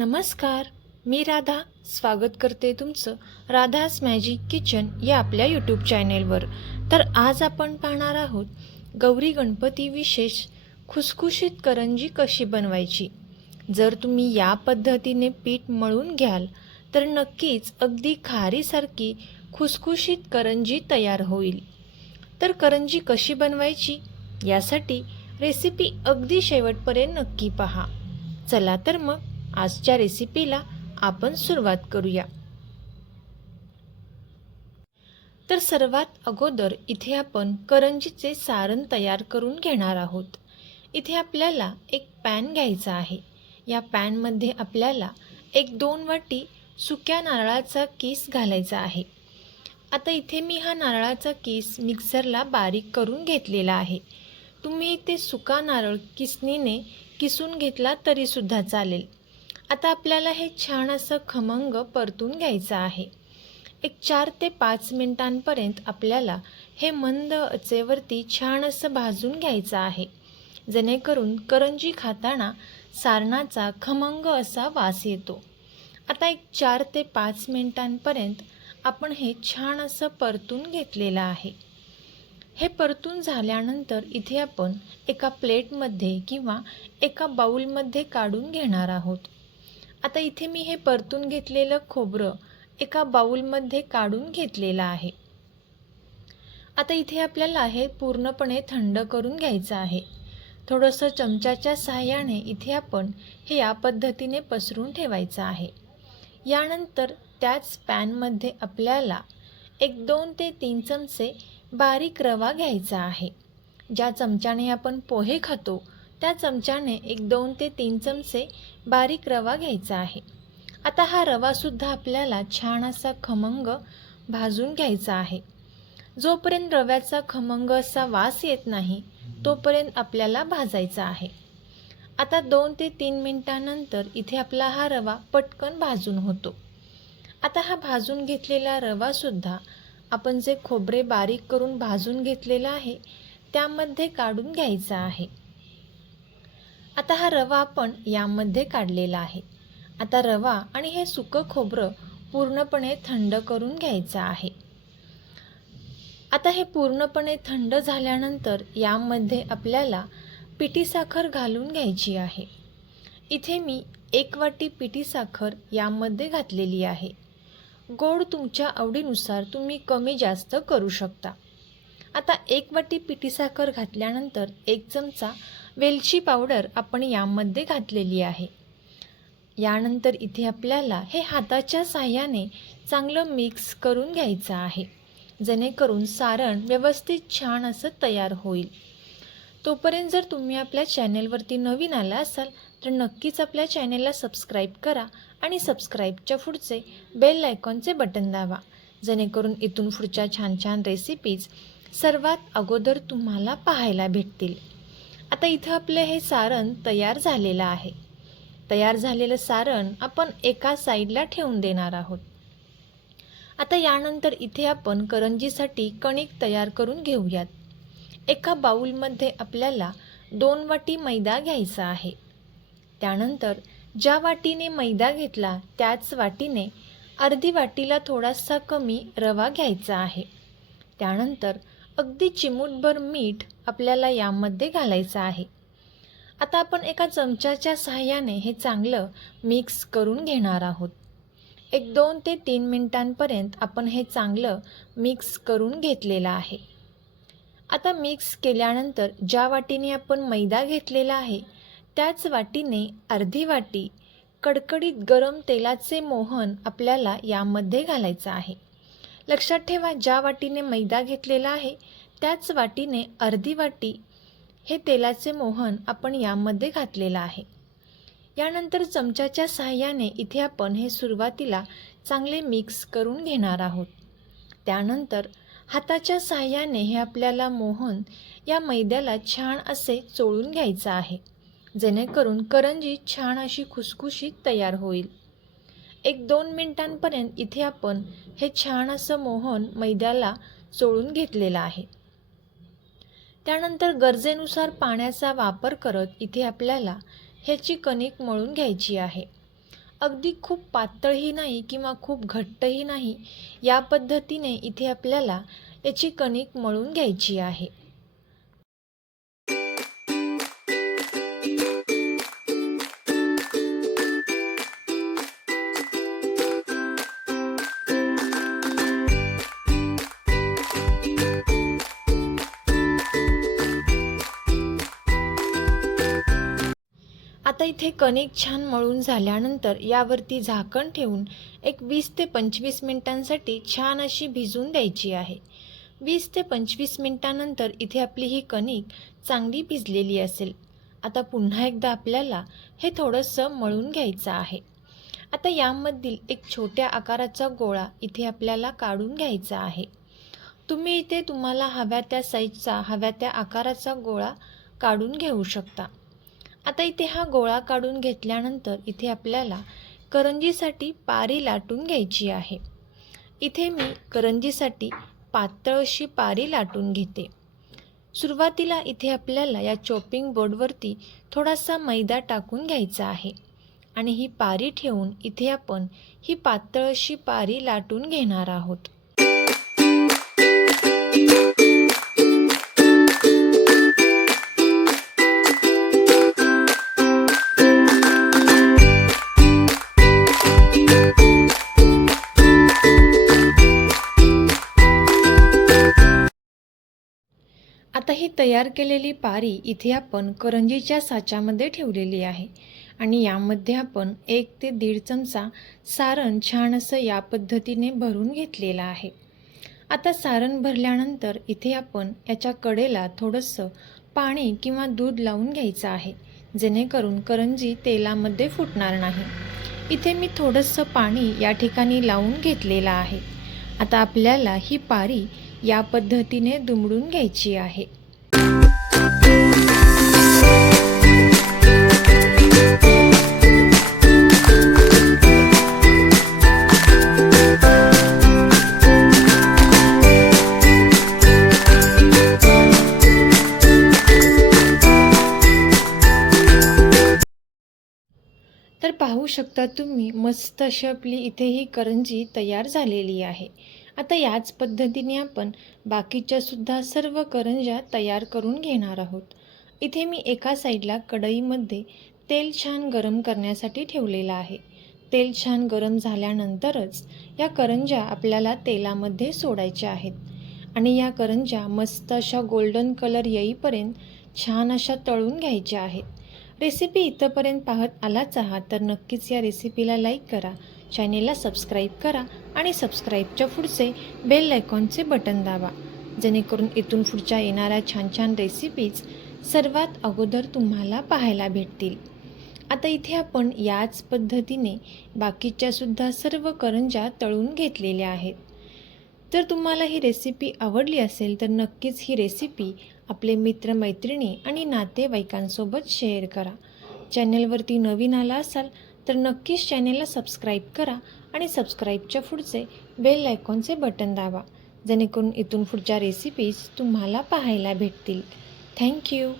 नमस्कार मी राधा. स्वागत करते तुमचं राधास मॅजिक किचन या आपल्या यूट्यूब चॅनेलवर तर आज आपण पाहणार आहोत गौरी गणपती विशेष खुसखुशीत करंजी कशी बनवायची. जर तुम्ही या पद्धतीने पीठ मळून घ्याल तर नक्कीच अगदी खारीसारखी खुसखुशीत करंजी तयार होईल. तर करंजी कशी बनवायची? यासाठी रेसिपी अगदी शेवटपर्यंत नक्की पहा. चला तर मग आजच्या रेसिपीला आपण सुरुवात करूया. तर सर्वात अगोदर इथे आपण करंजीचे सारण तयार करून घेणार आहोत. इथे आपल्याला एक पॅन घ्यायचा आहे. या पॅनमध्ये आपल्याला एक दोन वाटी सुक्या नारळाचा केस घालायचा आहे. आता इथे मी हा नारळाचा केस मिक्सरला बारीक करून घेतलेला आहे. तुम्ही इथे सुका नारळ किसनीने किसून घेतला तरीसुद्धा चालेल. आता आपल्याला हे छान असं खमंग परतून घ्यायचं आहे. एक चार ते पाच मिनिटांपर्यंत आपल्याला हे मंद अचेवरती छान असं भाजून घ्यायचं आहे. जेणेकरून करंजी खाताना सारणाचा खमंग असा वास येतो. आता एक चार ते पाच मिनिटांपर्यंत आपण हे छान असं परतून घेतलेलं आहे. हे परतून झाल्यानंतर इथे आपण एका प्लेटमध्ये किंवा एका बाऊलमध्ये काढून घेणार आहोत. आता इथे मी हे परतून घेतलेलं खोबरं एका बाऊलमध्ये काढून घेतलेलं आहे. आता इथे आपल्याला हे पूर्णपणे थंड करून घ्यायचं आहे. थोडंसं चमच्याच्या सहाय्याने इथे आपण हे या पद्धतीने पसरून ठेवायचं आहे. यानंतर त्याच पॅनमध्ये आपल्याला एक दोन ते तीन चमचे बारीक रवा घ्यायचा आहे. ज्या चमच्याने आपण पोहे खातो त्या चमच्याने एक दोन ते तीन चमचे बारीक रवा घ्यायचा आहे. आता हा रवासुद्धा आपल्याला छान असा खमंग भाजून घ्यायचा आहे. जोपर्यंत रव्याचा खमंग असा वास येत नाही तोपर्यंत आपल्याला भाजायचा आहे. आता दोन ते तीन मिनटानंतर इथे आपला हा रवा पटकन भाजून होतो. आता हा भाजून घेतलेला रवासुद्धा आपण जे खोबरे बारीक करून भाजून घेतलेला आहे त्यामध्ये काढून घ्यायचा आहे. आता हा रवा आपण यामध्ये काढलेला आहे. आता रवा आणि हे सुकं खोबरं पूर्णपणे थंड करून घ्यायचं आहे. आता हे पूर्णपणे थंड झाल्यानंतर यामध्ये आपल्याला पिठी साखर घालून घ्यायची आहे. इथे मी एक वाटी पिठी साखर यामध्ये घातलेली आहे. गोड तुमच्या आवडीनुसार तुम्ही कमी जास्त करू शकता. आता एक वाटी पिठी साखर घातल्यानंतर एक चमचा वेलची पावडर आपण यामध्ये घातलेली आहे. यानंतर इथे आपल्याला हे हाताच्या साह्याने चांगलं मिक्स करून घ्यायचं आहे. जेणेकरून सारण व्यवस्थित छान असं तयार होईल. तोपर्यंत जर तुम्ही आपल्या चॅनेलवरती नवीन आला असाल तर नक्कीच आपल्या चॅनेलला सबस्क्राईब करा आणि सबस्क्राईबच्या पुढचे बेल आयकॉनचे बटन दाबा. जेणेकरून इथून पुढच्या छान छान रेसिपीज सर्वात अगोदर तुम्हाला पाहायला भेटतील. आता इथं आपलं हे सारण तयार झालेलं आहे. तयार झालेलं सारण आपण एका साईडला ठेवून देणार आहोत. आता यानंतर इथे आपण करंजीसाठी कणिक तयार करून घेऊयात. एका बाऊलमध्ये आपल्याला दोन वाटी मैदा घ्यायचा आहे. त्यानंतर ज्या वाटीने मैदा घेतला त्याच वाटीने अर्धी वाटीला थोडासा कमी रवा घ्यायचा आहे. त्यानंतर अगदी चिमूटभर मीठ आपल्याला यामध्ये घालायचं आहे. आता आपण एका चमच्याच्या सहाय्याने हे चांगलं मिक्स करून घेणार आहोत. एक दोन ते तीन मिनटांपर्यंत आपण हे चांगलं मिक्स करून घेतलेलं आहे. आता मिक्स केल्यानंतर ज्या वाटीने आपण मैदा घेतलेला आहे त्याच वाटीने अर्धी वाटी कडकडीत गरम तेलाचे मोहन आपल्याला यामध्ये घालायचं आहे. लक्षात ठेवा ज्या वाटीने मैदा घेतलेला आहे त्याच वाटीने अर्धी वाटी हे तेलाचे मोहन आपण यामध्ये घातलेलं आहे. यानंतर चमच्याच्या सहाय्याने इथे आपण हे सुरुवातीला चांगले मिक्स करून घेणार आहोत. त्यानंतर हाताच्या सहाय्याने हे आपल्याला मोहन या मैद्याला छान असे चोळून घ्यायचं आहे. जेणेकरून करंजी छान अशी खुसखुशीत तयार होईल. एक दोन मिनिटांपर्यंत इथे आपण हे छान असं मोहन मैद्याला चोळून घेतलेलं आहे. त्यानंतर गरजेनुसार पाण्याचा वापर करत इथे आपल्याला ह्याची कणिक मळून घ्यायची आहे. अगदी खूप पातळही नाही किंवा खूप घट्टही नाही या पद्धतीने इथे आपल्याला याची कणिक मळून घ्यायची आहे. आता इथे कणिक छान मळून झाल्यानंतर यावरती झाकण ठेवून एक वीस ते पंचवीस मिनिटांसाठी छान अशी भिजून द्यायची आहे. वीस ते पंचवीस मिनिटानंतर इथे आपली ही कणिक चांगली भिजलेली असेल. आता पुन्हा एकदा आपल्याला हे थोडंसं मळून घ्यायचं आहे. आता यामधील एक छोट्या आकाराचा गोळा इथे आपल्याला काढून घ्यायचा आहे. तुम्ही इथे तुम्हाला हव्या त्या साईजचा हव्या त्या आकाराचा गोळा काढून घेऊ शकता. आता इथे हा गोळा काढून घेतल्यानंतर इथे आपल्याला करंजीसाठी पारी लाटून घ्यायची आहे. इथे मी करंजीसाठी पातळ अशी पारी लाटून घेते. सुरुवातीला इथे आपल्याला या चॉपिंग बोर्डवरती थोडासा मैदा टाकून घ्यायचा आहे आणि ही पारी ठेवून इथे आपण ही पातळ अशी पारी लाटून घेणार आहोत. ही तयार केलेली पारी इथे आपण करंजीच्या साच्यामध्ये ठेवलेली आहे. आणि यामध्ये आपण एक ते दीड चमचा सारण छान असं या पद्धतीने भरून घेतलेलं आहे. आता सारण भरल्यानंतर इथे आपण याच्या कडेला थोडंसं पाणी किंवा दूध लावून घ्यायचं आहे जेणेकरून करंजी तेलामध्ये फुटणार नाही. इथे मी थोडंसं पाणी या ठिकाणी लावून घेतलेलं आहे. आता आपल्याला ही पारी या पद्धतीने दुमडून घ्यायची आहे. तर पाहू शकता तुम्ही मस्त अशी आपली इथे ही करंजी तयार झालेली आहे. आता याच पद्धतीने आपण बाकीच्यासुद्धा सर्व करंज्या तयार करून घेणार आहोत. इथे मी एका साईडला कढईमध्ये तेल छान गरम करण्यासाठी ठेवलेलं आहे. तेल छान गरम झाल्यानंतरच या करंज्या आपल्याला तेलामध्ये सोडायच्या आहेत. आणि या करंज्या मस्त अशा गोल्डन कलर येईपर्यंत छान अशा तळून घ्यायच्या आहेत. रेसिपी इथंपर्यंत पाहत आलाच आहात तर नक्कीच या रेसिपीला लाईक करा चॅनेलला सबस्क्राईब करा आणि सबस्क्राईबच्या पुढचे बेल आयकॉनचे बटन दाबा. जेणेकरून इथून पुढच्या येणाऱ्या छान छान रेसिपीज सर्वात अगोदर तुम्हाला पाहायला भेटतील. आता इथे आपण याच पद्धतीने बाकीच्यासुद्धा सर्व करंज्या तळून घेतलेल्या आहेत. जर तुम्हाला ही रेसिपी आवडली असेल तर नक्कीच ही रेसिपी आपले मित्रमैत्रिणी आणि नातेवाईकांसोबत शेअर करा. चॅनलवरती नवीन आला असाल तर नक्कीच चॅनेलला सबस्क्राईब करा आणि सबस्क्राईबच्या पुढचे बेल आयकॉनचे बटन दाबा जेणेकरून इथून पुढच्या रेसिपीज तुम्हाला पाहायला भेटतील. थँक्यू